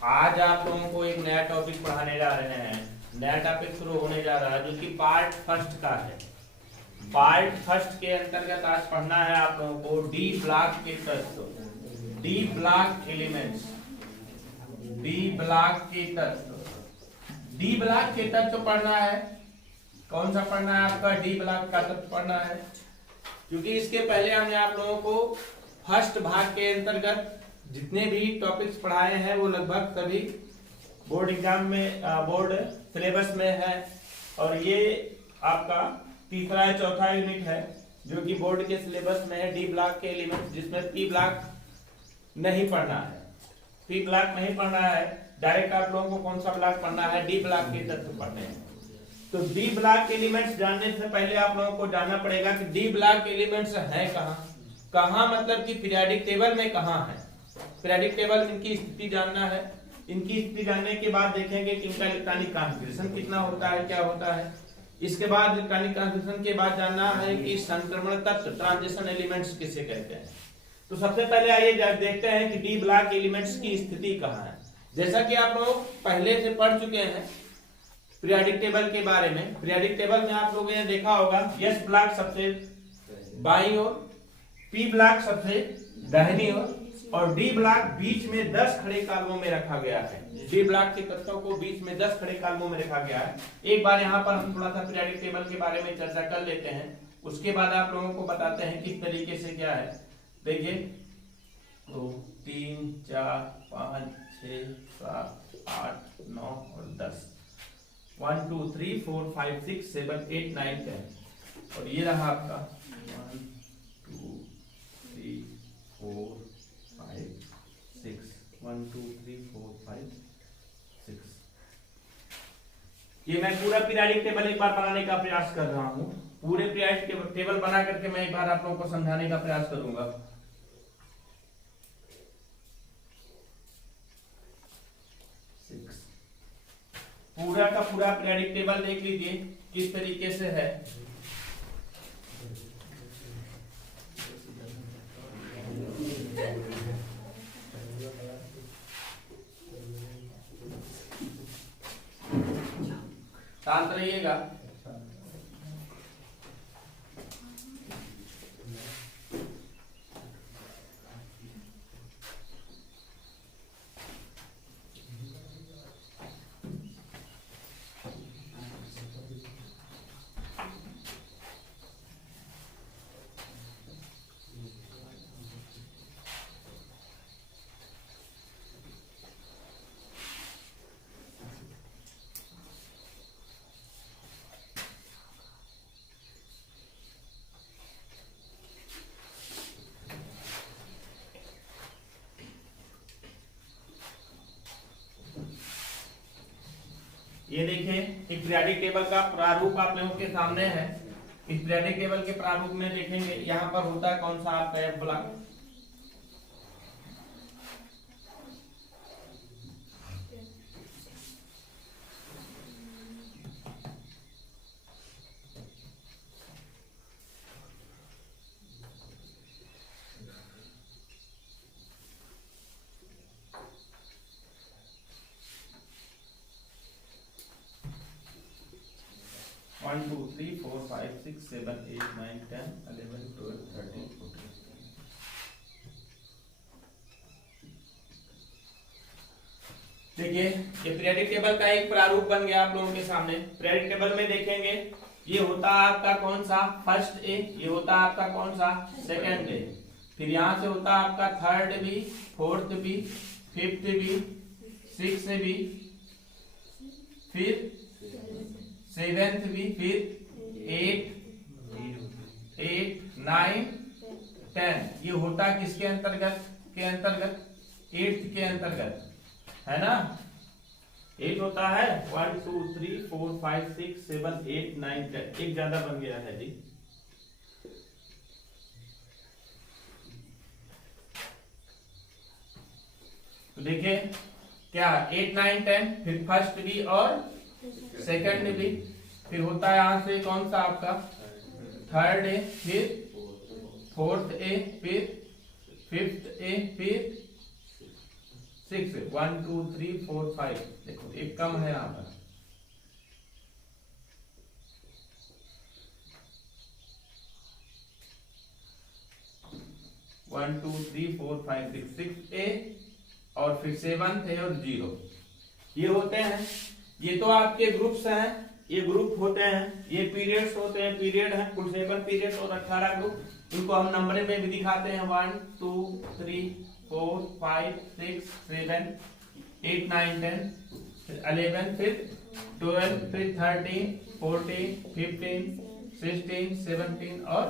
आज आप लोगों को एक नया टॉपिक पढ़ाने जा रहे हैं। नया टॉपिक शुरू होने जा रहा है जो कि पार्ट फर्स्ट का है। पार्ट फर्स्ट के अंतर्गत आज पढ़ना है आप लोगों को डी ब्लॉक के तत्व, D block elements, D block के तत्व। डी ब्लॉक के तत्व पढ़ना है। कौन सा पढ़ना है आपका? डी ब्लॉक का तत्व पढ़ना है, क्योंकि इसके पहले हमने आप लोगों को फर्स्ट भाग के अंतर्गत जितने भी टॉपिक्स पढ़ाए हैं वो लगभग सभी बोर्ड एग्जाम में, बोर्ड सिलेबस में है। और ये आपका तीसरा या चौथा यूनिट है जो कि बोर्ड के सिलेबस में है, डी ब्लॉक के एलिमेंट, जिसमें पी ब्लॉक नहीं पढ़ना है। पी ब्लॉक नहीं पढ़ना है, डायरेक्ट आप लोगों को कौन सा ब्लॉक पढ़ना है? डी ब्लॉक के तत्व पढ़ने हैं। तो डी ब्लॉक एलिमेंट्स जानने से पहले आप लोगों को जानना पड़ेगा कि डी ब्लॉक एलिमेंट्स है कहाँ मतलब कि पीरियोडिक टेबल में कहाँ है। पीरियोडिक टेबल इनकी स्थिति जानना है। इनकी स्थिति जानने के बाद देखेंगे कि इनका इलेक्ट्रॉनिक कॉन्फ़िगरेशन कितना होता है, क्या होता है। इसके बाद इलेक्ट्रॉनिक कॉन्फ़िगरेशन के बाद जानना है कि संक्रमण तत्व, ट्रांजिशन एलिमेंट्स किसे कहते हैं। तो सबसे पहले आइए देखते हैं कि डी ब्लॉक एलिमेंट्स की स्थिति कहाँ है। जैसा कि आप लोग पहले से पढ़ चुके हैं पीरियोडिक टेबल के बारे में। पीरियोडिक टेबल में आप लोगों ने देखा होगा एस ब्लॉक सबसे बाईं ओर, पी ब्लॉक सबसे दाहिनी ओर और डी ब्लॉक बीच में 10 खड़े कॉलमों में रखा गया है। डी ब्लॉक के तत्वों को बीच में 10 खड़े कॉलमों में रखा गया है। एक बार यहाँ पर हम थोड़ा सा पीरियोडिक टेबल के बारे में चर्चा कर लेते हैं, उसके बाद आप लोगों को बताते हैं किस तरीके से क्या है। देखिए 2 3 4 5 6 7 8 9 और 10, 1 2 3 4 5 6 7 8 9 10 और ये रहा आपका 1 2 3 4 5 6, 1 2 3 4 5 6। ये मैं पूरा पीरियोडिक टेबल एक बार बनाने का प्रयास कर रहा हूँ। पूरे पीरियोडिक टेबल बना करके मैं एक बार आप लोगों को समझाने का प्रयास करूंगा। पूरा का पूरा पीरियोडिक टेबल देख लीजिए किस तरीके से है। शांत रहिएगा। ये देखें एक पीरियोडिक टेबल का प्रारूप आप लोगों के सामने है। इस पीरियोडिक टेबल के प्रारूप में देखेंगे यहाँ पर होता है कौन सा आपका F block, one two three four five six seven eight nine 10 11 12 13 14। देखिए ये पीरियोडिक टेबल का एक प्रारूप बन गया आप लोगों के सामने। पीरियोडिक टेबल में देखेंगे ये होता है आपका कौन सा? First A. ये होता है आपका कौन सा? Second A. फिर यहाँ से होता है आपका third B, fourth B, fifth B, sixth B, फिर सेवेंथ भी, फिर 8 9 10। ये होता किसके अंतर्गत? के अंतर्गत 8th के अंतर्गत, है ना। 8 होता है 1 2 3 4 5 6 7 8 9 10। एक ज्यादा बन गया है जी। तो देखिए क्या 8 9 10, फिर फर्स्ट भी और सेकंड भी, फिर होता है यहां से कौन सा आपका? थर्ड ए, फिर फोर्थ ए, फिर फिफ्थ ए, फिर 6 1 2 3 4 5 देखो एक कम है यहाँ पर 1 2 3 4 5 6 6 ए और फिर 7 थे और 0 ये होते हैं। ये तो आपके ग्रुप्स हैं, ये ग्रुप होते हैं, ये पीरियड्स होते हैं, पीरियड है कुल 7 पीरियड्स और 18 ग्रुप। इनको हम नंबर में भी दिखाते हैं 1 2 3 4 5 6 7 8 9 10 फिर 11 फिर 12 फिर 13 14 15 16 17 और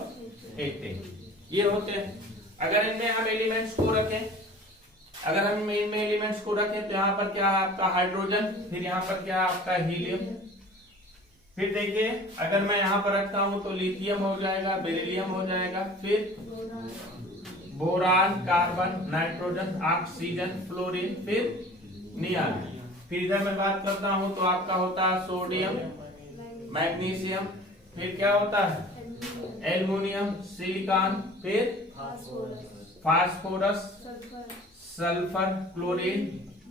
18 ये होते हैं। अगर इनमें हम एलिमेंट्स को रखें, अगर हम इनमें एलिमेंट्स को रखें तो यहाँ पर क्या है आपका हाइड्रोजन, फिर यहाँ पर क्या है आपका हीलियम, फिर देखिए अगर मैं यहाँ पर रखता हूँ तो लिथियम हो जाएगा, बेरिलियम हो जाएगा, फिर boron, carbon, nitrogen, oxygen, fluorine, फिर नियान। फिर इधर मैं बात करता हूँ तो आपका होता है सोडियम, मैग्नीशियम, फिर क्या होता है एल्युमिनियम, सिलिकॉन, फिर फास्फोरस, सल्फर, क्लोरीन,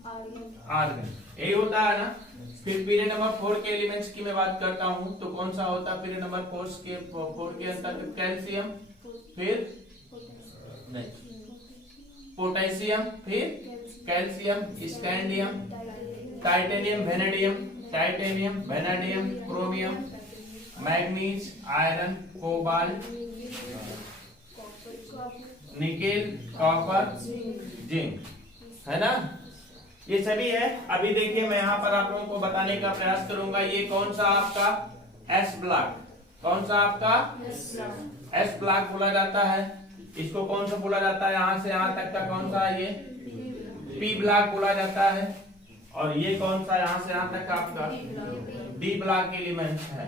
आर्गन, यही होता है ना। फिर पीरियड नंबर 4 के एलिमेंट्स की मैं बात करता हूं तो कौन सा होता है पीरियड नंबर 4 के अंतर्गत कैल्शियम, फिर पोटेशियम, फिर calcium, scandium, titanium, vanadium, chromium, manganese, iron, cobalt, nickel, copper, zinc, है ना। ये सभी है। अभी देखिए मैं यहाँ पर आप लोगों को बताने का प्रयास करूंगा। ये कौन सा आपका एस ब्लॉक, कौन सा आपका एस ब्लॉक बोला जाता है। इसको कौन सा बोला जाता है, यहाँ से यहाँ तक का कौन सा है, ये पी ब्लॉक बोला जाता है। और ये कौन सा यहाँ से यहाँ तक आपका डी ब्लॉक एलिमेंट्स है,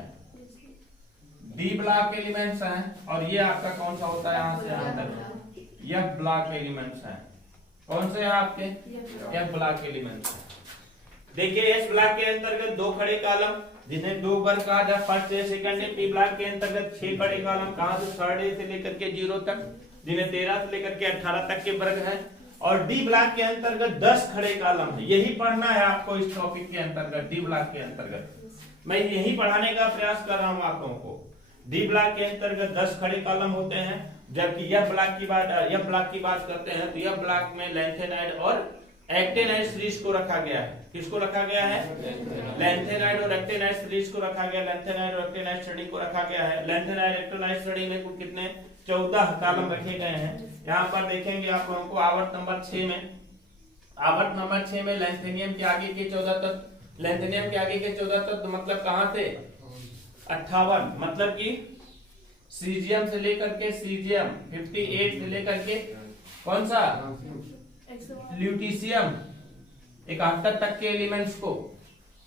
डी ब्लॉक एलिमेंट्स हैं। और ये आपका कौन सा होता है यहाँ से यहाँ तक एफ ब्लॉक एलिमेंट्स हैं। कौन से हैं आपके एफ ब्लॉक एलिमेंट्स हैं। देखिए एस ब्लॉक के अंतर्गत 2 खड़े कॉलम जिन्हें 2 वर्ग कहा जाए, फर्स्ट है सेकंड है। पी ब्लॉक के अंतर्गत 6 खड़े कॉलम कहां से थर्ड से लेकर के 0 तक, जिन्हें 13 से लेकर के 18 तक के वर्ग है। और डी ब्लॉक के अंतर्गत 10 खड़े कॉलम है। यही पढ़ना है आपको इस टॉपिक के अंतर्गत, डी ब्लॉक के अंतर्गत मैं यही पढ़ाने का प्रयास कर रहा हूं आप लोगों को। डी ब्लॉक के अंतर्गत 10 खड़े कॉलम होते हैं, जबकि एफ ब्लॉक की बात करते हैं तो एफ ब्लॉक में लैंथेनाइड और एक्टेनाइड सीरीज को रखा गया है। किसको रखा गया है, लैंथेनाइड और एक्टेनाइड सीरीज को रखा गया, लैंथेनाइड और एक्टेनाइड श्रेणी को रखा गया है। लैंथेनाइड एक्टेनाइड श्रेणी में कुल कितने 14 कॉलम रखे गए हैं। यहाँ पर देखेंगे आप लोगों को आवर्त नंबर 6 में लैंथेनियम के आगे के 14 तत्व, लैंथेनियम के आगे के 14 तत्व मतलब कहाँ थे 58, मतलब कि सीजियम से लेकर के सीजियम 58 से लेकर के कौन सा ल्यूटीशियम 71 तक के एलिमेंट्स को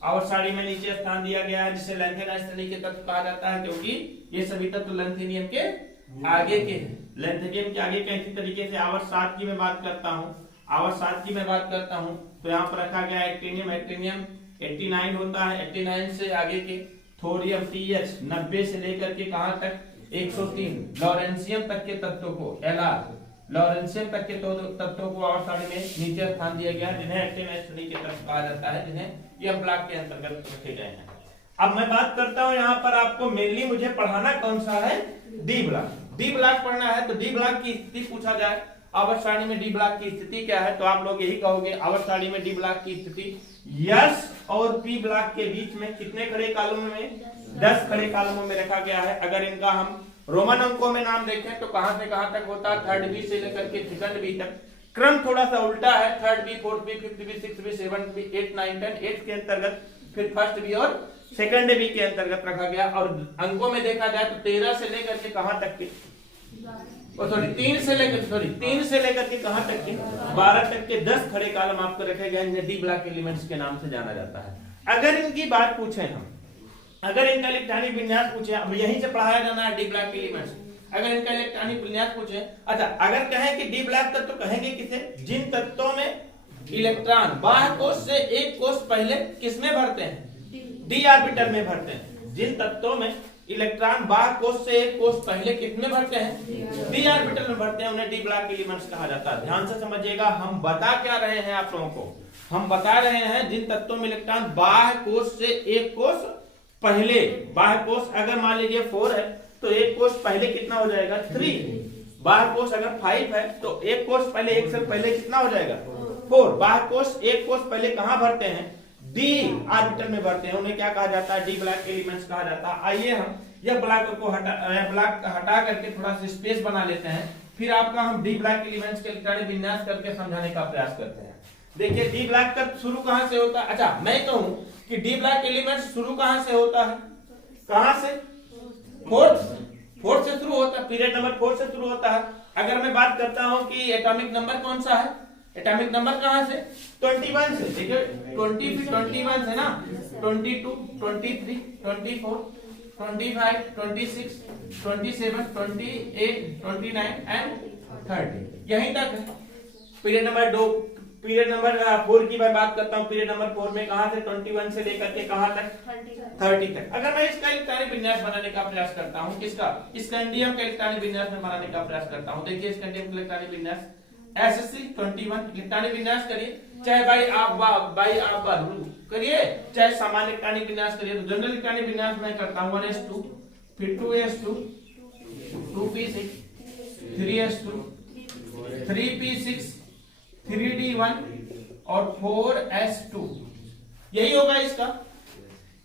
आवर्त सारणी में नीचे स्थान दिया गया है, जिसे लैंथेनाइड श्रेणी के तत्व कहा जाता है, क्योंकि ये सभी तत्व लैंथेनियम के आगे के हैं। लैंथेनियम के आगे के इसी तरीके से आवर्त 7 की मैं बात करता हूँ तो यहाँ पर रखा गया एक्टिनियम 89 होता है। 89 से आगे के थोरियम TH 90 से लेकर के कहां तक 103 लॉरेंशियम तक के तत्वों को LR लॉरेंशियम तक के तत्वों को आवर्त सारणी में नीचे स्थान दिया गया, जिन्हें एक्टिनाइड श्रेणी के तत्व कहा जाता है, जिन्हें एफ ब्लॉक के अंतर्गत रखे गए हैं। अब मैं बात करता हूं यहाँ पर आपको मेनली मुझे पढ़ाना कौन सा है, डी ब्लॉक। डी ब्लॉक पढ़ना है तो डी ब्लॉक की स्थिति पूछा जाए, आवर्त सारणी में डी ब्लॉक की स्थिति क्या है, तो आप लोग यही कहोगे आवर्त सारणी में डी ब्लॉक की स्थिति एस और पी ब्लॉक के बीच में कितने खड़े कॉलमों में 10 खड़े कॉलमों में रखा गया है। अगर इनका हम रोमन अंकों में नाम देखें तो कहां से कहां तक होता है, थर्ड बी से लेकर के सेकंड बी तक। क्रम थोड़ा सा उल्टा है, third B, fourth B, fifth B, sixth B, seventh B, 8 9 10 8 के अंतर्गत, फिर फर्स्ट बी और सेकंड बी के अंतर्गत रखा गया। और अंकों में देखा जाए तो 13 से लेकर के कहां तक के 3 से लेकर के कहां तक के 12 तक के 10 खड़े कॉलम आपको रखे गए हैं, डी ब्लॉक एलिमेंट्स के नाम से जाना जाता है। अगर इनकी बात पूछें हम, अगर इनका इलेक्ट्रॉनिक विन्यास पूछे, अब यहीं से पढ़ाया जाना है डी ब्लॉक एलिमेंट्स। अगर इनका इलेक्ट्रॉनिक विन्यास पूछे, अच्छा अगर कहें कि डी ब्लॉक तत्व कहेंगे किसे, जिन तत्वों में इलेक्ट्रॉन बाह्य कोश से एक कोश पहले किसमें भरते हैं, डी ऑर्बिटल में भरते हैं। जिन तत्वों में इलेक्ट्रॉन बाह्य कोश से एक कोश पहले कितने भरते हैं? डी ऑर्बिटल में भरते हैं, उन्हें डी ब्लॉक एलिमेंट्स कहा जाता है। ध्यान से समझिएगा, हम बता क्या रहे हैं आप लोगों को, हम बता रहे हैं जिन तत्वों में इलेक्ट्रॉन बाह्य कोश से एक कोश पहले, बाह्य कोश अगर मान लीजिए 4 है तो एक कोश पहले कितना हो जाएगा? 3। बाह्य कोश अगर 5 है तो एक कोश पहले, एक सेल पहले कितना हो जाएगा? 4। बाह्य कोश एक कोश पहले कहां भरते हैं? डी ऑर्बिटल में भरते हैं, उन्हें क्या कहा जाता है? डी ब्लॉक एलिमेंट्स कहा जाता है। आइए हम यह ब्लॉक को हटा करके थोड़ा सा स्पेस बना लेते हैं, फिर आपका हम डी ब्लॉक एलिमेंट्स के इलेक्ट्रॉनिक विन्यास करके समझाने का प्रयास करते हैं। देखिए डी ब्लॉक का शुरू कहां से होता है? अच्छा मैं कहूं कि डी ब्लॉक एलिमेंट्स शुरू कहां से होता है? कहां से? फोर्थ से शुरू होता है, पीरियड नंबर 4 से शुरू होता है। अगर मैं बात करता हूं कि एटॉमिक नंबर कौन सा है, एटॉमिक नंबर कहां से? 21 से। देखिए 20 फिर 21 है ना, 22, 23, 24, 25, 26, 27, 28, 29 एंड 30, यहीं तक है पीरियड नंबर 2। पीरियड नंबर 4 की मैं बात करता हूं, पीरियड नंबर 4 में कहां से? 21 से लेकर के कहां तक? 30 तक। अगर मैं इसका इलेक्ट्रॉनिक विन्यास बनाने का प्रयास करता हूं, किसका? स्कैंडियम का इलेक्ट्रॉनिक विन्यास में बनाने का प्रयास करता हूं। देखिए स्कैंडियम का इलेक्ट्रॉनिक विन्यास SSC 21 इलेक्ट्रॉनिक विन्यास करिए, चाहे बाई आप करिए, चाहे सामान्य इलेक्ट्रॉनिक विन्यास करिए। तो जनरल इलेक्ट्रॉनिक विन्यास मैं करता हूं 1s2, फिर 2s2, 2p6, 3s2, 3p6, 3d1 और 4s2, यही होगा इसका,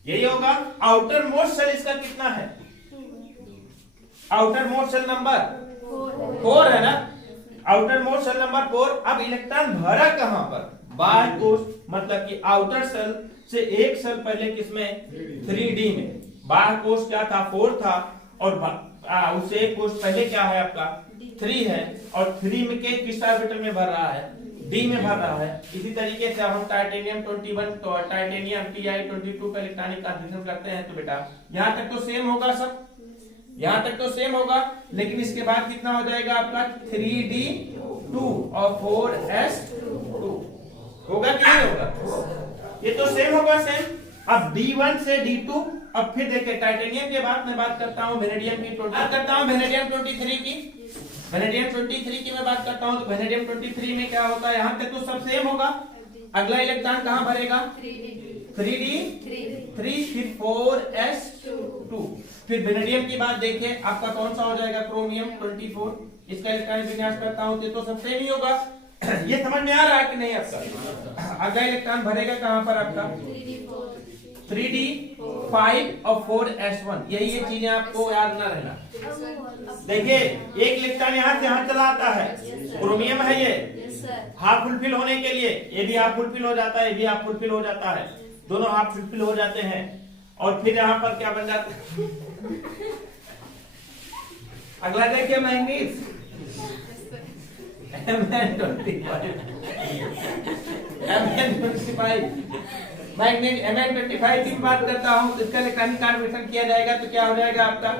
यही होगा। आउटर मोस्ट सेल इसका कितना है? आउटर मोस्ट सेल नंबर 4 है ना, आउटर मोस्ट सेल नंबर 4। अब इलेक्ट्रॉन भरा कहां पर? बाह्य कोश, मतलब कि आउटर सेल से एक सेल पहले किसमें? 3d में। बाह्य कोश क्या था? 4 था, और उससे एक कोश पहले क्या है आपका? 3 है, और 3 में के किस ऑर्बिटल में भर रहा है? डी में भर रहा है। इसी तरीके से हम टाइटेनियम 21 तो टाइटेनियम Ti22 का इलेक्ट्रॉनिक कॉन्फ़िगरेशन करते हैं, तो बेटा यहां तक तो सेम होगा सब, यहां तक तो सेम होगा, लेकिन इसके बाद कितना हो जाएगा आपका? 3d2 और 4s2 होगा कि नहीं होगा? ये तो सेम होगा, सेम। अब D1 से D2, अब फिर देखिए टाइटेनियम के बाद मैं बात करता हूं वेनेडियम की, करता हूं वेनेडियम 23 की। वेनेडियम 23 की मैं बात करता हूं, तो वेनेडियम 23 में क्या होता है? यहां तक तो सब सेम होगा। अगला इलेक्ट्रॉन कहां भरेगा? 3d3, फिर 4s2। फिर वेनेडियम की बात देखिए, आपका कौन सा हो जाएगा? क्रोमियम 24। इसका इलेक्ट्रॉनिक विन्यास करता हूं तो सब सेम ही होगा। ये समझ में आ रहा है कि नहीं आपका? अगला इलेक्ट्रॉन भरेगा कहां पर आपका? 3d5 और 4s1, यही ये चीजें आपको याद ना रहना। देखिए एक इलेक्ट्रॉन यहां से यहां चला आता है, क्रोमियम है ये, हाफ फुलफिल होने के लिए ये भी हाफ फुलफिल हो जाता है, ये भी हाफ फुलफिल हो जाता है, दोनों हाफ फुलफिल हो जाते हैं, और फिर यहाँ पर क्या बन जाता है? अगला देखिए मैंगनीज Mn25 की बात करता हूं, तो इसका इलेक्ट्रॉनिक कॉन्फ़िगरेशन किया जाएगा तो क्या हो जाएगा आपका?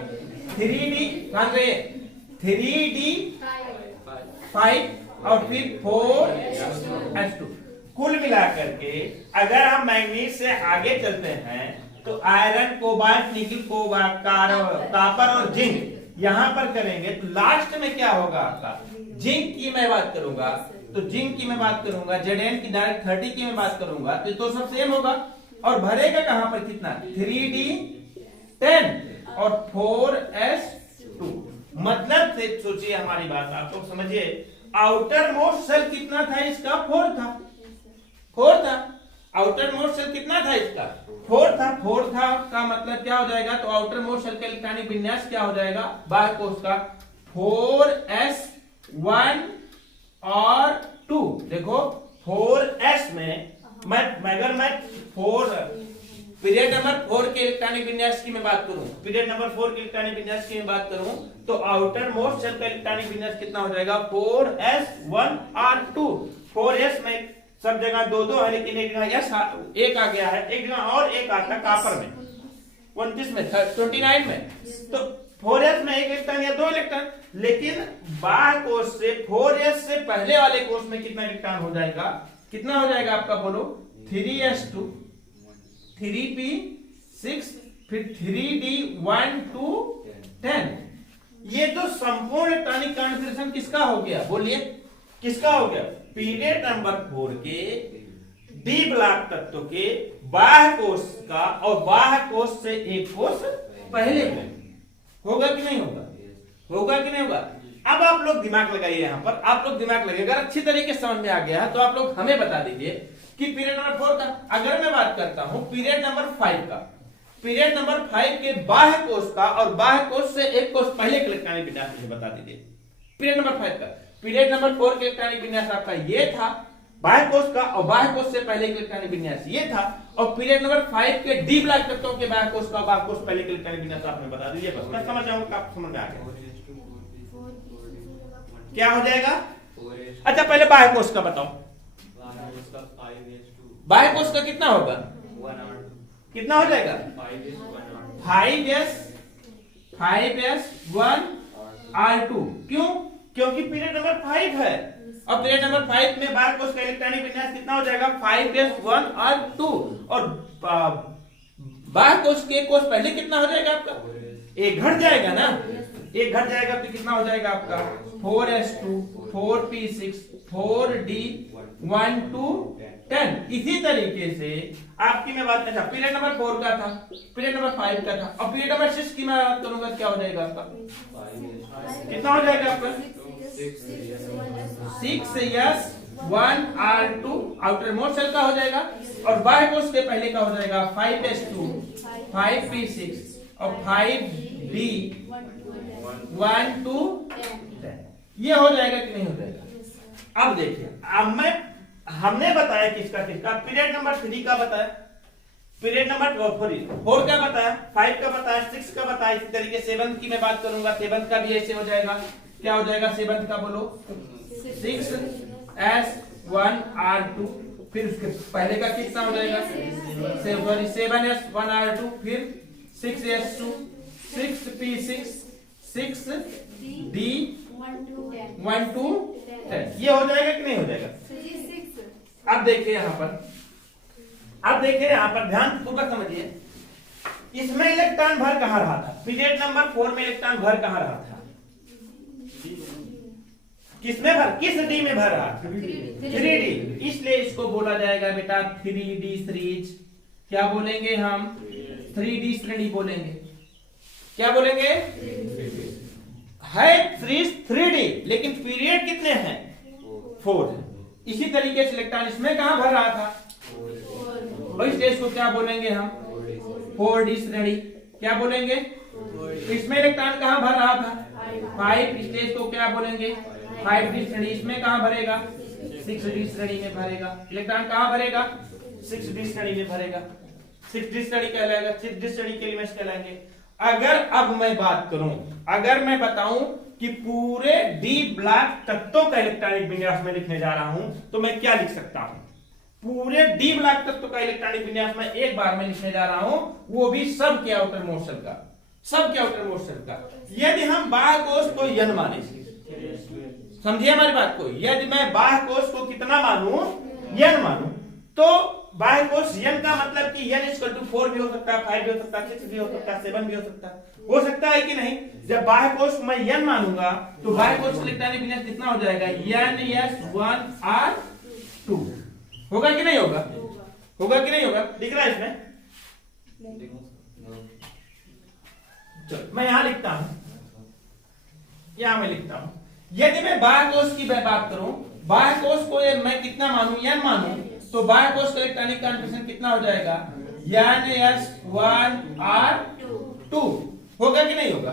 3d5 और फिर 4s2। कुल मिलाकर के अगर हम मैंगनीज से आगे चलते हैं तो आयरन, कोबाल्ट, निकल, कॉपर और जिंक यहां पर करेंगे, तो लास्ट में क्या होगा आपका? जिंक की मैं बात करूंगा, तो जिंक की मैं बात करूंगा, Zn की डायरेक्ट 30 की मैं बात करूंगा, तो सब सेम होगा। और भरेगा कहां पर? कितना? 3d10 और 4s2। मतलब से सोचिए हमारी बात, आप लोग समझिए, आउटर मोस्ट सेल कितना था इसका? 4 था, 4 था। आउटर मोस्ट सेल कितना था इसका? 4 था। 4 था का मतलब क्या हो जाएगा? तो आउटर मोस्ट सेल का इलेक्ट्रॉनिक विन्यास क्या हो जाएगा बाह्य कोश का? 4s1 और 2। देखो 4s में अगर मैं 4 पीरियड नंबर 4 के इलेक्ट्रॉनिक विन्यास की मैं बात करूं, पीरियड नंबर 4 के इलेक्ट्रॉनिक विन्यास की मैं बात करूं, तो आउटर मोस्ट सेल का इलेक्ट्रॉनिक विन्यास कितना हो जाएगा? 4s1 और 2। 4s में सब जगह 2-2 है, लेकिन एक जगह s एक आ गया है, एक जगह और एक आता है कॉपर में 29 में 29 में, तो 4s में एक इलेक्ट्रॉन या 2 इलेक्ट्रॉन, लेकिन बाह्य कोश से 4s से पहले वाले कोश में कितना इलेक्ट्रॉन हो जाएगा? कितना हो जाएगा आपका? बोलो 3s2, 3p6 फिर 3d 1 to 10। ये तो संपूर्ण इलेक्ट्रॉनिक कॉन्फ़िगरेशन किसका हो गया, बोलिए किसका हो गया? पीरियड नंबर 4 के डी ब्लॉक तत्व के बाह्य कोश का और बाह्य कोश से एक कोश पहले में। होगा कि नहीं होगा? होगा कि नहीं होगा? अब आप लोग दिमाग लगाइए, यहां पर आप लोग दिमाग लगाइए। अगर अच्छी तरीके से समझ में आ गया है तो आप लोग हमें बता दीजिए कि पीरियड नंबर 4 का, अगर मैं बात करता हूं पीरियड नंबर 5 का, पीरियड नंबर 5 के बाह्य कोश का और बाह्य कोश से एक कोश पहले के इलेक्ट्रॉनिक विन्यास मुझे बता दीजिए। पीरियड नंबर 5 का, पीरियड नंबर 4 के इलेक्ट्रॉनिक विन्यास आपका ये था, बाह्य कोश का और बाह्य कोश से पहले के इलेक्ट्रॉनिक विन्यास ये था, और पीरियड नंबर 5 के डी ब्लॉक तत्वों के बाह्य कोश का बाह्य कोश पहले के इलेक्ट्रॉनिक विन्यास आपने बता दीजिए। बस मैं समझ जाऊंगा, आप समझ में आ गया क्या हो जाएगा। अच्छा पहले बाह्य कोश का बताओ, बाह्य कोश का कितना होगा, कितना हो जाएगा 5s1r2। क्यों? क्योंकि पीरियड नंबर 5 है और पीरियड नंबर 5 में बाह्य कोश का इलेक्ट्रॉनिक विन्यास कितना हो जाएगा 5s1r2, और बाह्य कोश के कोश पहले कितना हो जाएगा आपका, एक घट जाएगा ना, एक घट जाएगा तो कितना हो जाएगा आपका 4s2 4p6 4d1 to 10। इसी तरीके से आपकी मैं बात करता, पीरियड नंबर 4 का था, पीरियड नंबर 5 का था, और पीरियड नंबर 6 की मैं बात करूंगा क्या हो जाएगा आपका, कितना हो जाएगा आपका 6s1r2 आउटर मोस्ट सेल का हो जाएगा, और बाह्य कोश के पहले का हो जाएगा 5s2 5p6 और 5d1 to 10। ये हो जाएगा कि नहीं हो जाएगा? अब देखिए, अब हमने बताया किसका किसका, पीरियड नंबर 3 का बताया, पीरियड नंबर 4 का बताया, 5 का बताया, 6 का बताया। इसी तरीके 7 की मैं बात करूंगा, 7 का भी ऐसे हो जाएगा। क्या हो जाएगा 7 का, बोलो 6s1r2, फिर उसके पहले का कितना हो जाएगा 7s1r2, फिर 6s2 6p6 6d1 to 10। ये हो जाएगा कि नहीं हो जाएगा? अब देखिए यहां पर, अब देखिए यहां पर ध्यान पूर्वक समझिए, इसमें इलेक्ट्रॉन भर कहां रहा था, पीरियड नंबर 4 में इलेक्ट्रॉन भर कहां रहा था, किसमें भर, किस डी में भर रहा था 3d, इसलिए इसको बोला जाएगा बेटा 3d सीरीज। क्या बोलेंगे हम, 3d श्रेणी बोलेंगे। क्या बोलेंगे, है सीरीज 3d लेकिन पीरियड कितने हैं 4 है। इसी तरीके से इलेक्ट्रॉन इसमें कहां भर रहा था, और स्टेज को क्या बोलेंगे हम 4d श्रेणी। क्या बोलेंगे, इसमें इलेक्ट्रॉन कहां भर रहा था 5, स्टेज को क्या बोलेंगे 5d श्रेणी। इसमें कहां भरेगा 6d श्रेणी में भरेगा। इलेक्ट्रॉन कहां भरेगा 6d श्रेणी में भरेगा, 6d श्रेणी कहलाएगा, 6d श्रेणी के एलिमेंट्स कहलाएंगे। अगर अब मैं बात करूं, अगर मैं बताऊं कि पूरे डी ब्लॉक तत्वों का इलेक्ट्रॉनिक विन्यास में लिखने जा रहा हूं तो मैं क्या लिख सकता हूं, पूरे डी ब्लॉक तत्व का इलेक्ट्रॉनिक विन्यास में एक बार में लिखने जा रहा हूं, वो भी सब के आउटर मोस्ट सेल का, सब के आउटर मोस्ट सेल का। यदि हम बाह्य कोश को n माने, समझिए हमारी बात को, यदि मैं बाह्य कोश को कितना मानूं n मानूं, तो बाह्य कोश n का मतलब कि n = 4 भी हो सकता है, 5 भी हो सकता है, 6 भी हो सकता है, 7 भी हो सकता है कि नहीं। जब बाह्य कोश मैं n मानूंगा तो बाह्य कोश इलेक्ट्रॉनिक विन्यास कितना हो जाएगा ns1r2। होगा कि नहीं होगा, होगा कि नहीं होगा, दिख रहा है इसमें। चलो मैं यहां लिखता हूं, यहां मैं लिखता हूं, यदि मैं बाह्य कोश की बात करूं, बाह्य कोश को मैं कितना मानूं n मानूं, तो बाह्य कोश का इलेक्ट्रॉनिक कॉन्फ़िगरेशन कितना हो जाएगा ns1r2। होगा कि नहीं होगा,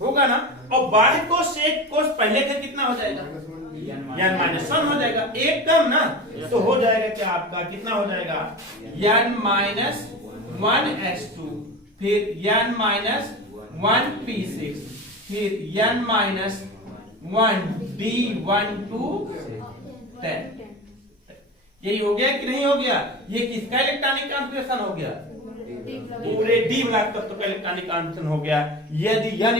होगा ना। और बाह्य कोश से एक कोश पहले का कितना हो जाएगा n-1 हो जाएगा, एक कम ना, तो हो जाएगा क्या आपका, कितना हो जाएगा n-1s2, फिर n-1p6, फिर n-1d1 to 10। यही हो गया कि नहीं हो गया, ये किसका इलेक्ट्रॉनिक कॉन्फ़िगरेशन हो गया, पूरे डी ब्लॉक तत्व का इलेक्ट्रॉनिक कॉन्फ़िगरेशन हो गया। यदि n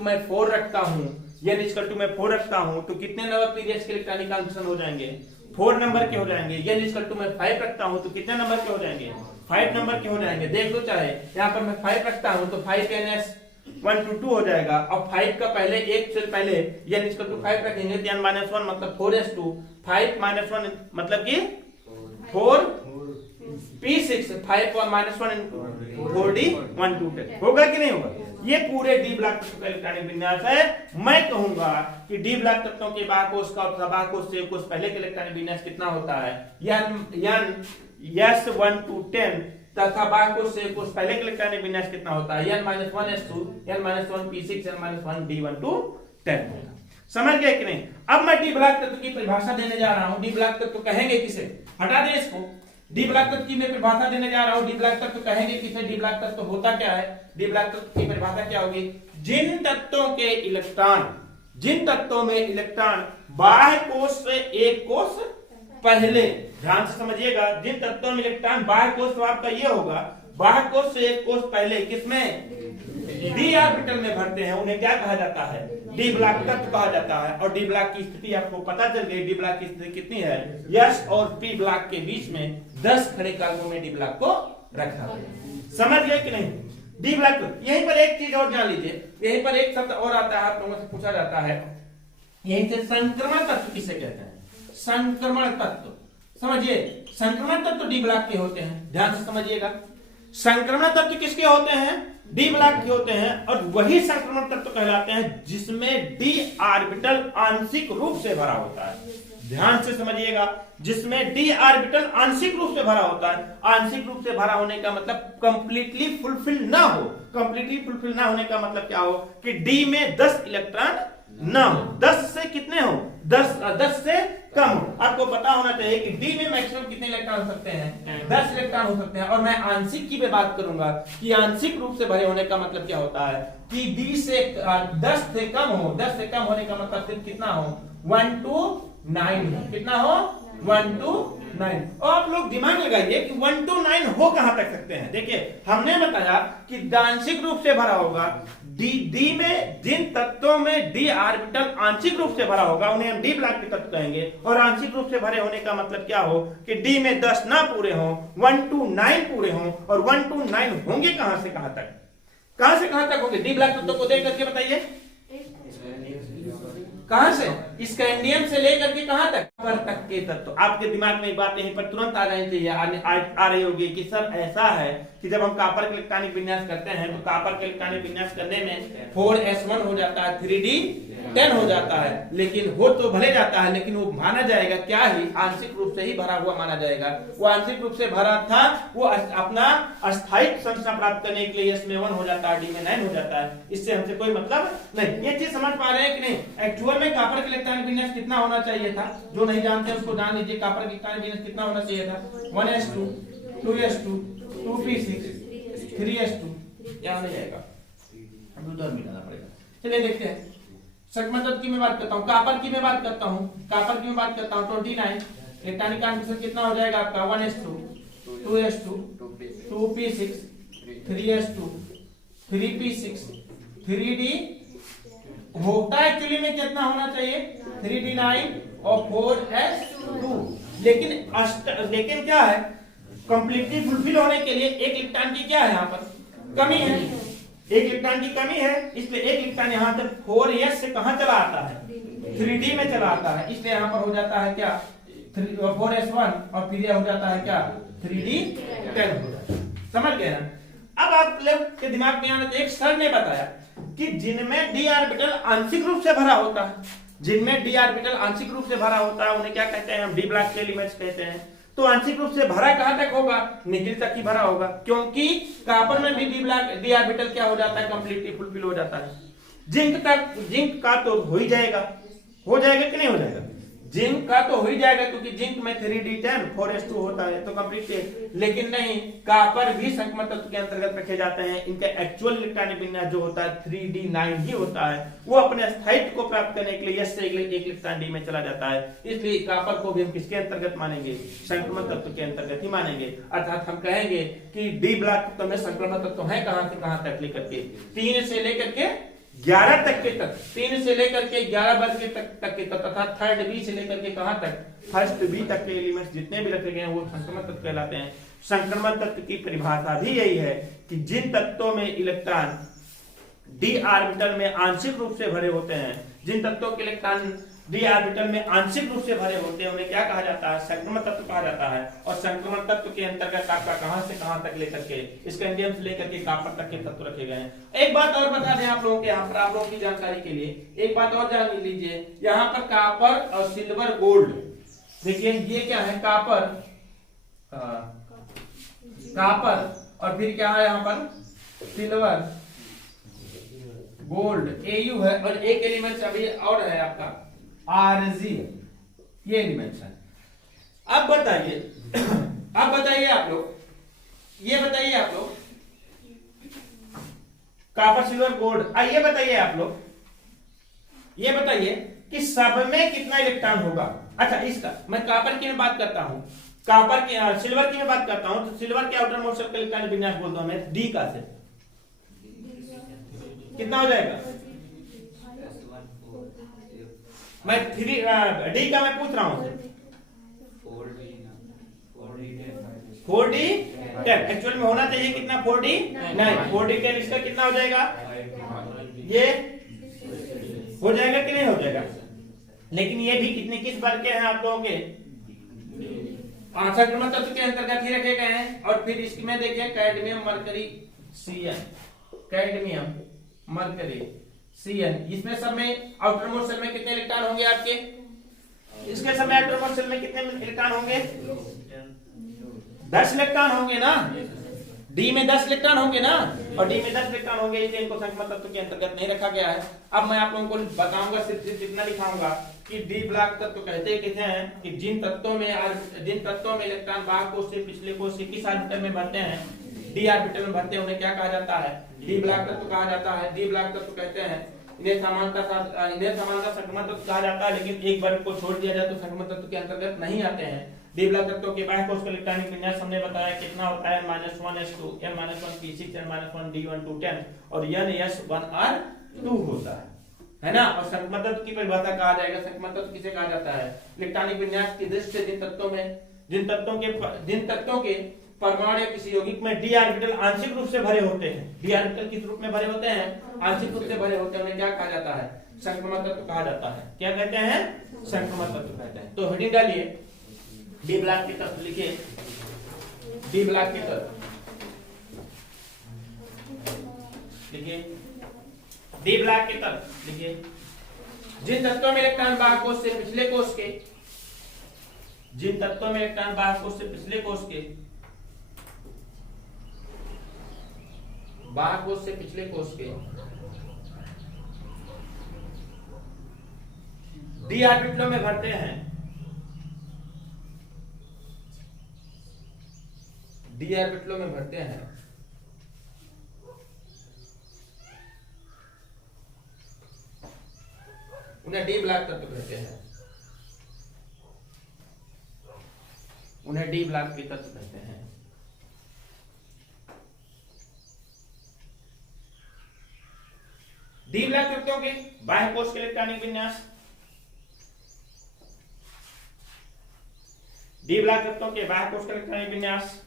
= मैं 4 रखता हूं n इक्वल टू मैं 4 रखता हूं तो कितने नंबर पीरियड्स के इलेक्ट्रॉनिक ट्रांजिशन हो जाएंगे? 4 नंबर के हो जाएंगे। n इक्वल टू मैं 5 रखता हूं तो कितने नंबर के हो जाएंगे? 5 नंबर के हो जाएंगे। देख लो, चाहे यहाँ पर मैं 5 रखता हूं तो 5ns 1 to 2 हो जाएगा। अब 5 का पहले एक से पहले n इक्वल टू 5 रखेंगे तो n माइनस 1 मतलब 4s2 5 माइनस 1 मतलब कि 4 p6 5 और माइनस 1 4d 1 2 10 होगा कि नहीं होगा? ये पूरे डी ब्लॉक तत्व का इलेक्ट्रॉनिक विन्यास है। मैं कहूंगा कि डी ब्लॉक तत्वों के बाह्य कोश का और सबाह्य कोश से कोश पहले के इलेक्ट्रॉनिक विन्यास कितना होता है? n s 1 to 10 तथा बाह्य कोश से कोश पहले के इलेक्ट्रॉनिक विन्यास कितना होता है? n - 1s2 n - 1 p6 n - 1 d1 to 10 होगा। समझ गए कि नहीं? अब मैं डी ब्लॉक तत्व की परिभाषा देने जा रहा हूं। डी ब्लॉक तत्व कहेंगे किसे? हटा दे इसको। डी ब्लॉक तत्व की मैं परिभाषा देने जा रहा हूं। डी ब्लॉक तत्व कहेंगे किसे? डी ब्लॉक तत्व होता क्या है? डी ब्लॉक तत्व की परिभाषा क्या होगी? जिन तत्वों में इलेक्ट्रॉन बाह्य कोश से एक कोश पहले, ध्यान से समझिएगा, जिन तत्वों में इलेक्ट्रॉन बाह्य कोश तो आपका ये होगा, बाह्य कोश से एक कोश पहले किसमें? डी ऑर्बिटल में भरते हैं, उन्हें क्या कहा जाता है? डी ब्लॉक तत्व कहा जाता है। और डी ब्लॉक की स्थिति आपको पता चल गई। डी ब्लॉक की स्थिति कितनी है? यस और पी ब्लॉक के बीच में 10 खड़े कॉलमों में डी ब्लॉक को रखा है। समझ गए कि नहीं? D block. यहीं पर एक चीज और जान लीजिए, यहीं पर एक शब्द और आता है, आप लोगों से पूछा जाता है, यहीं से संक्रमण तत्व किसे कहते हैं? संक्रमण तत्व। समझिए, संक्रमण तत्व डी ब्लॉक के होते हैं। ध्यान से समझिएगा, संक्रमण तत्व किसके होते हैं? डी ब्लॉक के होते हैं। और वही संक्रमण तत्व कहलाते हैं जिसमें डी ऑर्बिटल आंशिक रूप से भरा होता है। ध्यान से समझिएगा, जिसमें डी ऑर्बिटल आंशिक रूप से भरा होता है। आंशिक रूप से भरा होने का मतलब कंप्लीटली फुलफिल ना हो। कंप्लीटली फुलफिल ना होने का मतलब क्या हो? कि डी में 10 इलेक्ट्रॉन ना हो। 10 से कितने हो? 10 से कम हो। आपको पता होना चाहिए कि डी में मैक्सिमम कितने इलेक्ट्रॉन हो सकते हैं? 10 इलेक्ट्रॉन हो सकते हैं। और मैं आंशिक की भी बात करूंगा कि आंशिक रूप से भरे होने का मतलब क्या होता है? कि डी से 10 से कम हो। 10 से कम होने का मतलब सिर्फ कितना हो? 1 to 9। कितना हो? 1 to 9। और आप लोग दिमाग लगाइए कि 1 to 9 हो कहां तक सकते हैं। देखिए, हमने बताया कि आंशिक रूप से भरा होगा। डी में जिन तत्वों में डी ऑर्बिटल आंशिक रूप से भरा होगा उन्हें हम डी ब्लॉक के तत्व कहेंगे। और आंशिक रूप से भरे होने का मतलब क्या हो? कि डी में 10 ना पूरे हों, 1 to 9 पूरे हों। और 1 to 9 होंगे कहां से कहां तक? कहां से कहां तक होंगे? डी ब्लॉक तत्व को देख करके बताइए, कहां से? स्कैंडियम से लेकर के कहां तक? पर तक के तत्व। आपके दिमाग में एक बात यहीं पर तुरंत आ जानी चाहिए, आ रही होगी कि सर ऐसा है कि जब हम कॉपर के इलेक्ट्रॉनिक विन्यास करते हैं तो कॉपर के इलेक्ट्रॉनिक विन्यास करने में 4s1 हो जाता है, 3d10 हो जाता है। लेकिन हो तो भले जाता है, लेकिन वो माना जाएगा क्या ही? आंशिक रूप से ही भरा हुआ माना जाएगा। वो आंशिक रूप से भरा था, वो अपना अस्थायी संरचना प्राप्त करने के लिए s में 1 हो जाता है, d में 9 हो जाता है। इससे हमसे कोई मतलब नहीं। ये चीज समझ पा रहे हैं कि नहीं? एक्चुअल में कॉपर के इलेक्ट्रॉनिक विन्यास कितना होना चाहिए था? जो नहीं जानते उसको जान लीजिए। कॉपर के इलेक्ट्रॉनिक विन्यास कितना होना चाहिए था? 1s2 2s2 2p6 3s2। क्या हो जाएगा? हम उधर मिलाना पड़ेगा। चलिए देखते हैं। संक्रमण तत्व की मैं बात करता हूं, कॉपर की मैं बात करता हूं, कॉपर की मैं बात करता हूं 29। इलेक्ट्रॉनिक ट्रांजिशन कितना हो जाएगा आपका? 1s2 2s2 2p6 3s2 3p6 3d होता है। एक्चुअली में कितना होना चाहिए? 3d9 और 4s2। लेकिन क्या है? कंप्लीटली फुलफिल होने के लिए एक इलेक्ट्रॉन की क्या है? यहाँ पर कमी है। एक इलेक्ट्रॉन की कमी है, इसलिए एक इलेक्ट्रॉन यहाँ तक 4s से कहां चला आता है? 3d में चला आता है। इसलिए यहाँ पर हो जाता है क्या? 4s1 और फिर हो जाता है क्या? 3d10 हो जाता है। समझ गए ना? अब आप लोग के दिमाग में आना, एक सर ने बताया कि जिनमें डी ऑर्बिटल आंशिक रूप से भरा होता है, जिनमें डी ऑर्बिटल आंशिक रूप से भरा होता है उन्हें क्या कहते हैं? हम डी ब्लॉक के एलिमेंट्स कहते हैं। तो आंशिक रूप से भरा कहां तक होगा? निकिल तक ही भरा होगा, क्योंकि कॉपर में भी डी ऑर्बिटल क्या हो जाता है? कंप्लीटली फुलफिल हो जाता है। जिंक का तो हो ही जाएगा कि नहीं हो जाएगा? जिंक का तो हो ही जाएगा, क्योंकि जिंक में 3d10 4s2 होता है तो कंप्लीट। लेकिन नहीं, कॉपर भी संक्रमण तत्व के अंतर्गत रखे जाते हैं। इनका एक्चुअल इलेक्ट्रॉनिक विन्यास जो होता है 3d9 ही होता है। वो अपने अस्थायित्व को प्राप्त करने के लिए s से एक इलेक्ट्रॉन d में चला जाता है। इसलिए कॉपर को भी हम किसके अंतर्गत मानेंगे? संक्रमण तत्व के अंतर्गत ही मानेंगे। अर्थात हम कहेंगे कि डी ब्लॉक तत्व में संक्रमण तत्व है कहां से कहां तक लेकर के? 3 से लेकर के 11 तक के तक, 3 से लेकर के 11 वर्ग के तक के तथा थर्ड बी से लेकर के कहां तक, फर्स्ट बी तक के एलिमेंट्स जितने भी रखे गए हैं वो संक्रमण तत्व कहलाते हैं। संक्रमण तत्व की परिभाषा भी यही है कि जिन तत्वों में इलेक्ट्रॉन डी ऑर्बिटल में आंशिक रूप से भरे होते हैं, जिन तत्वों के इलेक्ट्रॉन डी ऑर्बिटल में आंशिक रूप से भरे होते हैं उन्हें क्या कहा जाता है, संक्रमण तत्व कहा जाता है। और संक्रमण तत्व के अंतर्गत आपका कहां से कहां तक लेकर के स्कैंडियम से लेकर के कॉपर तक के तत्व रखे गए हैं। एक बात और बता दें आप लोगों के, यहाँ पर आप लोगों की जानकारी के लिए एक बात और जान लीजिए, यहाँ पर कॉपर और सिल्वर गोल्ड, देखिए ये क्या है, कॉपर और फिर क्या है यहाँ पर सिल्वर गोल्ड Au है, और एक एलिमेंट अभी और है आपका Rg, ये एलिमेंट्स है। अब बताइए आप लोग, ये बताइए आप लोग, कॉपर सिल्वर गोल्ड, आइए बताइए आप लोग, ये बताइए कि सब में कितना इलेक्ट्रॉन होगा। अच्छा इसका मैं कॉपर की मैं बात करता हूं, कॉपर की सिल्वर की मैं बात करता हूं, तो सिल्वर के आउटर मोस्ट का इलेक्ट्रॉन विन्यास बोलता हूं मैं डी का, से कितना हो जाएगा, मैं 3 डी का मैं पूछ रहा हूं, 4D 10, एक्चुअल में होना चाहिए कितना, 4D 9, 4D 10, इसका कितना हो जाएगा, ये हो जाएगा कि नहीं हो जाएगा। लेकिन ये भी कितने किस वर्ग के हैं आप लोगों के, संक्रमण तत्व के अंतर्गत ही रखे गए हैं। और फिर इसमें देखिए cadmium mercury Cn, cadmium mercury Cn, इसमें सब में आउटर मोस्ट सेल में कितने इलेक्ट्रॉन होंगे आपके, इसके सब में आउटर मोस्ट सेल में कितने इलेक्ट्रॉन होंगे, 10 इलेक्ट्रॉन होंगे ना, डी में 10 इलेक्ट्रॉन होंगे ना, और डी में 10 इलेक्ट्रॉन होंगे, इसलिए इनको संक्रमण तत्व के अंतर्गत नहीं रखा गया है। अब मैं आप लोगों को बताऊंगा, सिर्फ इतना दिखाऊंगा कि डी ब्लॉक तत्व कहते किसे हैं, कि जिन तत्वों में इलेक्ट्रॉन बाहर कोष से पिछले कोष से किस ऑर्बिटल में भरते हैं, डी ऑर्बिटल में भरते हैं, उन्हें क्या कहा जाता है, डी ब्लॉक तत्व कहा जाता है। डी ब्लॉक तत्व कहते हैं, इन्हें समानता संक्रमण तत्व कहा जाता है, लेकिन एक वर्ग को छोड़ दिया जाए तो संक्रमण तत्व के अंतर्गत नहीं आते हैं। डी ब्लॉक तत्वों के बाह्य कोष का इलेक्ट्रॉनिक विन्यास हमने बताया कितना होता है, -1s2, n-1 p6, n-1 d1 to 10 और n-1r2 होता है ना। और संक्रमण तत्व की परिभाषा कहा जाएगा, संक्रमण तत्व किसे कहा जाता है, इलेक्ट्रॉनिक विन्यास की दृष्टि से जिन तत्वों के परमाणु या किसी यौगिक में डी ऑर्बिटल आंशिक रूप से भरे होते हैं, डी ऑर्बिटल किस रूप में भरे होते हैं, आंशिक रूप से भरे होते हैं, उन्हें क्या कहा जाता है, संक्रमण तत्व कहा जाता है। क्या कहते हैं, संक्रमण तत्व कहते हैं। तो हेडिंग डालिए, डी ब्लॉक के तत्व लिखिए, डी ब्लॉक के तत्व लिखिए, डी ब्लॉक के तत्व लिखिए, जिन तत्वों में इलेक्ट्रॉन बाह्य कोष से पिछले कोष के, जिन तत्वों में इलेक्ट्रॉन बाह्य कोष से पिछले कोष के, बाह्य कोष से पिछले कोष के डी ऑर्बिटलों में भरते हैं, डी ऑर्बिटलों में भरते हैं, उन्हें डी ब्लॉक तत्व कहते हैं, उन्हें डी ब्लॉक के तत्व कहते हैं। डी ब्लॉक तत्वों के बाह्य कोष के इलेक्ट्रॉनिक विन्यास, डी ब्लॉक तत्वों के बाह्य कोष का इलेक्ट्रॉनिक विन्यास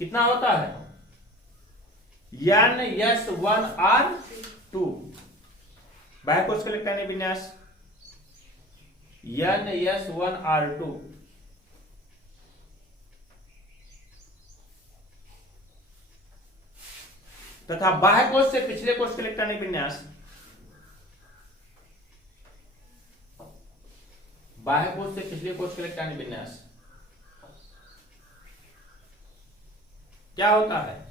कितना होता है, n-1r2, बाह्य कोष का इलेक्ट्रॉनिक विन्यास n-1r2, तथा बाह्य कोष से पिछले कोष का इलेक्ट्रॉनिक विन्यास, बाह्य कोष से पिछले कोष का इलेक्ट्रॉनिक विन्यास क्या होता है,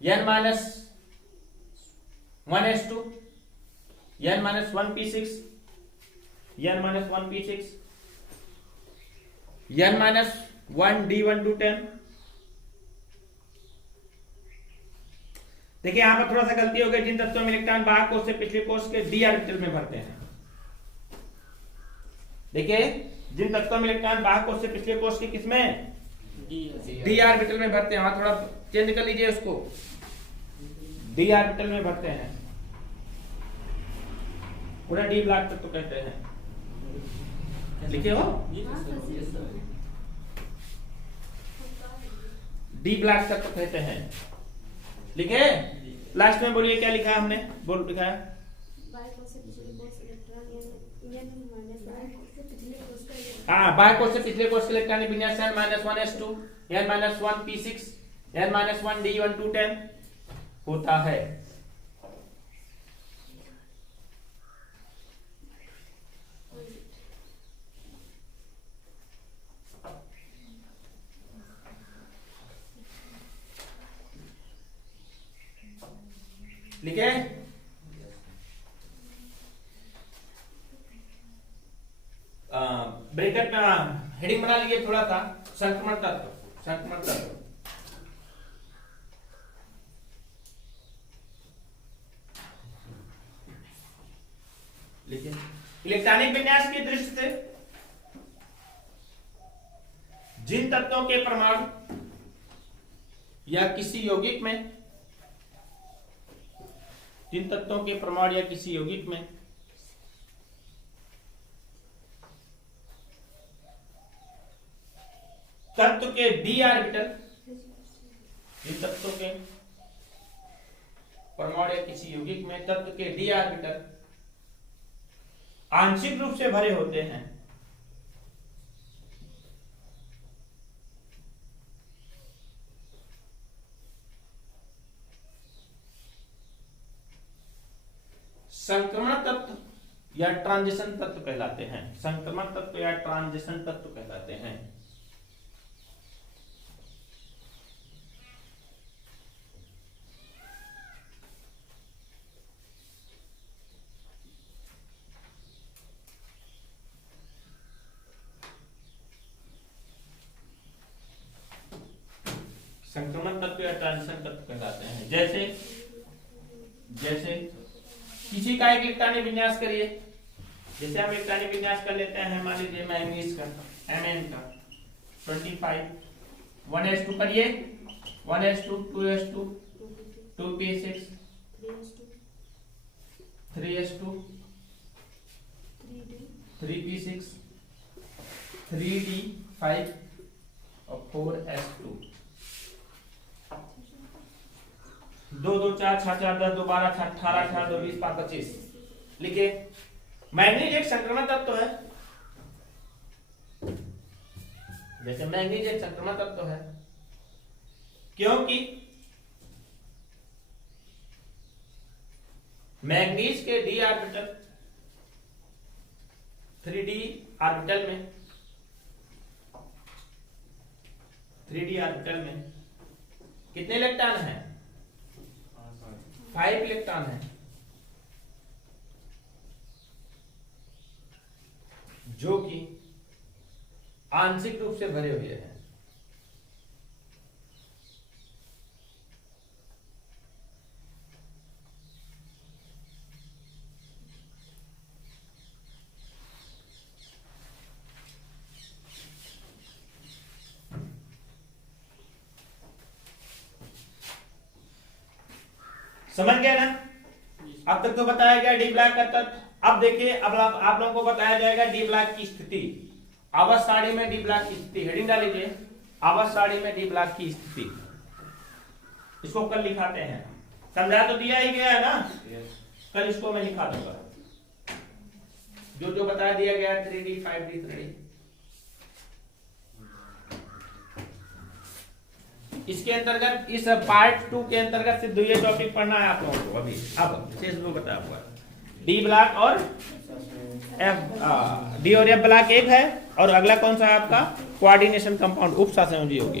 n-1s2, n-1p6, n-1p6, n-1 d1 to 10। देखिए यहां पर थोड़ा सा गलती हो गई, जिन तत्वों में इलेक्ट्रॉन बाह्य कोष से पिछले कोष के डी ऑर्बिटल में भरते हैं, देखिए जिन तत्वों में इलेक्ट्रॉन बाह्य कोश से पिछले कोश के किसमें डी ऑर्बिटल में भरते हैं, वहां थोड़ा चेंज कर लीजिए उसको, डी ऑर्बिटल में भरते हैं, पूरा डी ब्लॉक तत्व कहते हैं। लिखे हो डी ब्लॉक तत्व कहते हैं। लिखे लास्ट में बोलिए क्या लिखा है हमने, बोल लिखा है हाँ बाह्य कोश से पिछले कोश के इलेक्ट्रॉन विन्यास n-1s2 n-1p6 n-1d1,2,10 होता है। लिखे ब्रैकेट में हेडिंग बना लिए थोड़ा सा, संक्रमण तत्व, संक्रमण तत्व। लिखिए इलेक्ट्रॉनिक विन्यास की दृष्टि से जिन तत्वों के परमाणु या किसी यौगिक में, जिन तत्वों के परमाणु या किसी यौगिक में तत्व के डी ऑर्बिटल, जिन तत्वों के परमाणु या किसी यौगिक में तत्व के डी ऑर्बिटल आंशिक रूप से भरे होते हैं, संक्रमण तत्व या ट्रांजिशन तत्व कहलाते हैं, संक्रमण तत्व या ट्रांजिशन तत्व कहलाते हैं। संक्रमण तत्व या ट्रांजिशन तत्व कहलाते हैं। जैसे जैसे किसी का एक इलेक्ट्रॉनिक विन्यास करिए, जैसे हम इलेक्ट्रॉनिक विन्यास कर लेते हैं, मान लीजिए मैंगनीज का Mn का 25 1s2 करिए, 1s2 2s2 2p6 3s2 3p6 3d5 और 4s2 2 2 4 6 4 10 2 12 18 18 2 20 5 25। लिखिए मैंगनीज एक संक्रमण तत्व है, जैसे मैंगनीज एक संक्रमण तत्व है क्योंकि मैंगनीज के डी ऑर्बिटल 3d ऑर्बिटल में 3d ऑर्बिटल में कितने इलेक्ट्रॉन हैं? 5 इलेक्ट्रॉन है, जो कि आंशिक रूप से भरे हुए हैं। समझ गए ना? अब तक तो बताया गया डी ब्लॉक का तत्व। अब देखिए अब आप लोगों को बताया जाएगा डी ब्लॉक की स्थिति, आवर्त सारणी में डी ब्लॉक की स्थिति। हेडिंग डाल लीजिए आवर्त सारणी में डी ब्लॉक की स्थिति। इसको कल लिखाते हैं, समझा तो दिया ही गया है ना, कल इसको मैं लिखा दूंगा जो जो बता दिया गया 3D 5D 3D। इसके अंतर्गत इस पार्ट 2 के अंतर्गत सिर्फ ये टॉपिक पढ़ना है आप लोगों को अभी। अब शेष वो बताया हुआ डी ब्लॉक और डी और एफ ब्लॉक एक है, और अगला कौन सा है आपका कोऑर्डिनेशन कंपाउंड, उप सहसंयोजी होगी।